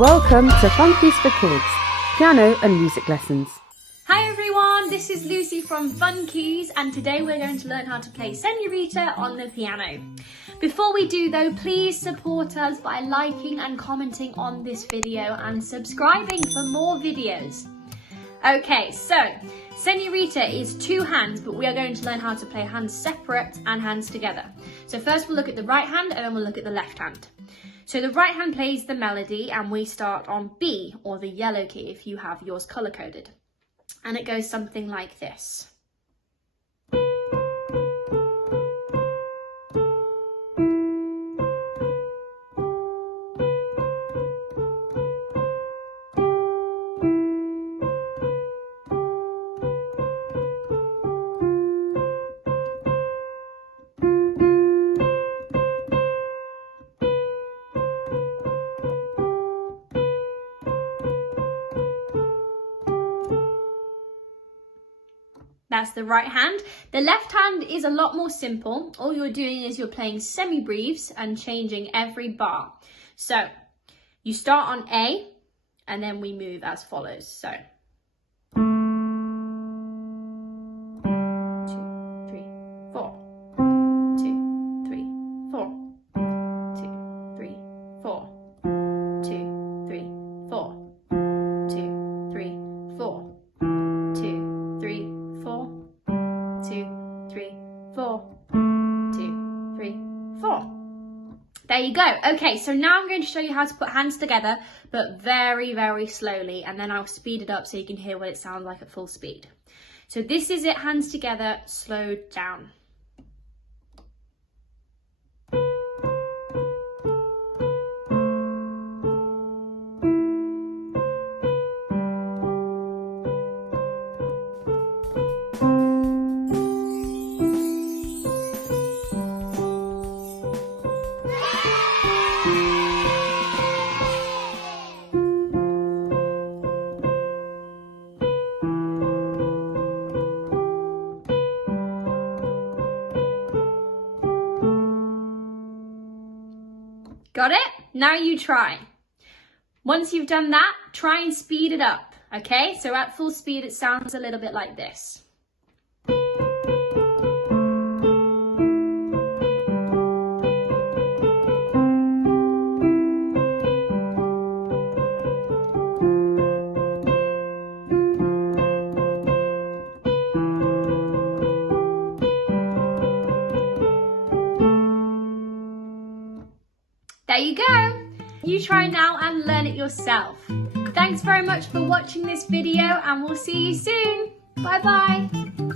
Welcome to Fun-Keys for Kids, piano and music lessons. Hi everyone, this is Lucy from Fun-Keys and today we're going to learn how to play Señorita on the piano. Before we do though, please support us by liking and commenting on this video and subscribing for more videos. Okay, so Señorita is two hands, but we are going to learn how to play hands separate and hands together. So first we'll look at the right hand and then we'll look at the left hand. So the right hand plays the melody and we start on B, or the yellow key if you have yours colour coded. And it goes something like this. That's the right hand. The left hand is a lot more simple. All you're doing is you're playing semi-breves and changing every bar. So you start on A and then we move as follows. So 2, 3, 4. 2, 3, 4. 2, 3, 4. 2, 3, 4. 2, 3, 4. 2, 3, 4. 2, 3, 4. 2, 3, 4. There you go. Okay, so now I'm going to show you how to put hands together, but very, very slowly, and then I'll speed it up so you can hear what it sounds like at full speed. So this is it, hands together, slowed down. Got it? Now you try. Once you've done that, try and speed it up, okay? So at full speed, it sounds a little bit like this. There you go. You try now and learn it yourself. Thanks very much for watching this video and we'll see you soon. Bye bye.